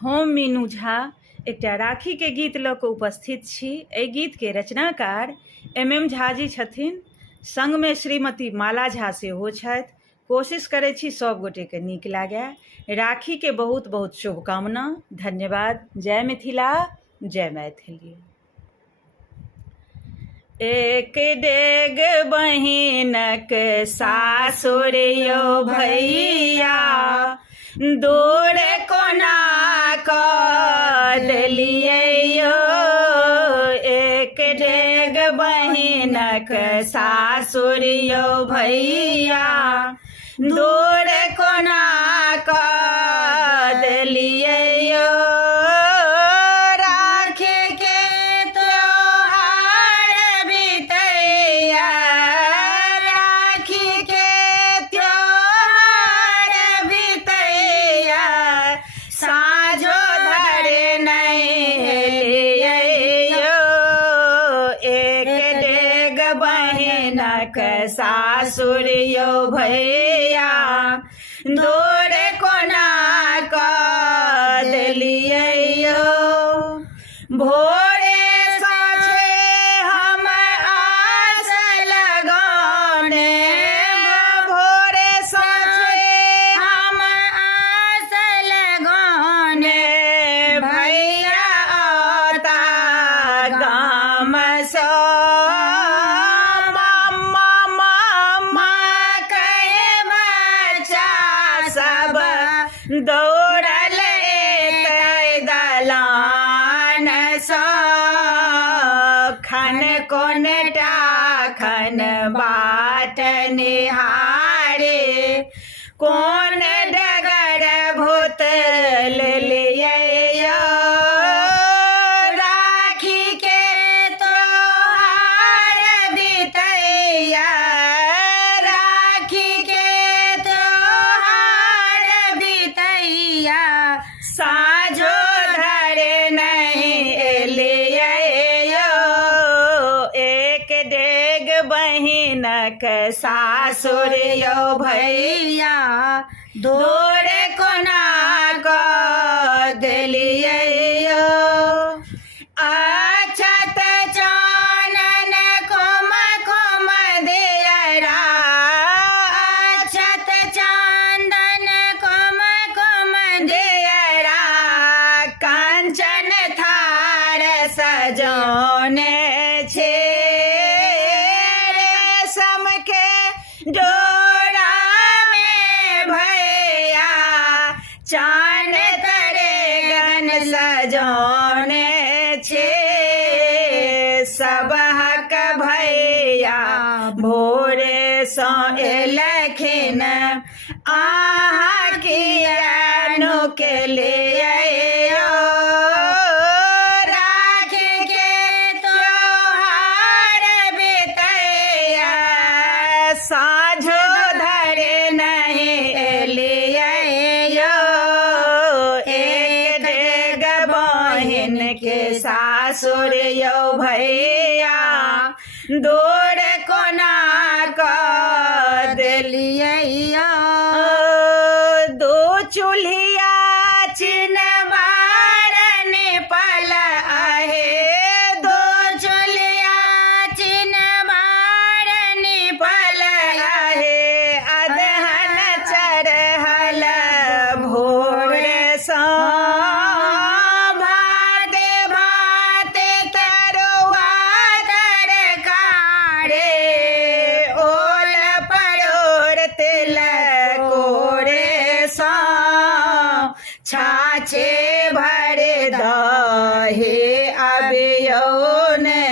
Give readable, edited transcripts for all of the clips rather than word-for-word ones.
हम मीनू झा एकटा राखी के गीत लऽ कऽ उपस्थित छी। एहि गीत के रचनाकार MM झा जी छथिन, संग में श्रीमती माला झा सेहो छथि। कोशिश करै छी सब गोटे के नीक लागे। राखी के बहुत बहुत शुभकामना। धन्यवाद। जय मिथिला, जय मैथिली। एक डेग बहिनक सासुर यौ भैया, दूर कोना कऽ देलियै यौ। एक डेग बहिनक सासुर यौ भैया, दूर कोना कऽ देलियै यौ। सासुर यौ भैया, दूर कोना कऽ देलियै यौ। भोरे साँझे हम आस लगौने, भोरे साँझे हम आस लगौने, भैया औता गाम सँ। दौड़ल एतै दलान सँ, खन कोनटा खन बाट निहारे, कोन डगर भूत लेलियै यौ। राखी के त्योहार बितैया, राखी के साँझो धरे नहीं एलियै यौ। एक डेग बहिनक सासुर यौ भैया, दूर कोना कऽ देलियै यौ। अछत चानन कुम कुम दियरा, अछत चांदन कुम कुम दियरा, कंचन थार सजौने छे, रेशम के डोरा में भैया, चान तरे गन सजौने छे। सबहक भैया भोरे सँ एलखिन, अहाँ किया नुकलियै यौ। राखी के त्योहार बितैया, साँझो धरे नहीं एलियै यौ। एक डेग बहिन के सासुर यौ भैया, दूर कोना कऽ देलियै यौ। दो चूल्हिया चिनबार निपल आहे, दो चूल्हिया चिनबार निपल आहे, अदहन चढ़ल भोर सँ। भाते भाते तरुआ तरकारी, ओल परोर तिलकोरे सँ। छाछे भर दही अबियौ ने,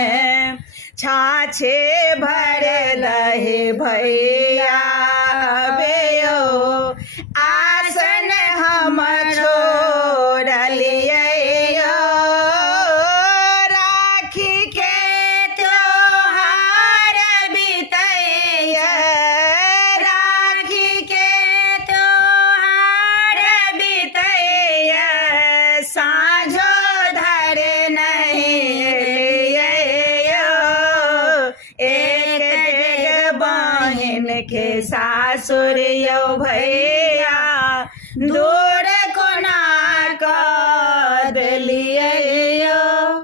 छाछे भर दही भैया अबियौ। आसन हम छोड़लियै यौ। राखी के त्योहार बितैया, राखी के त्योहार बितैया, साँझो धरे नहीं एलियै यौ। एक डेग बहिन के सासुर यौ भैया, दूर कोना कऽ बदलिए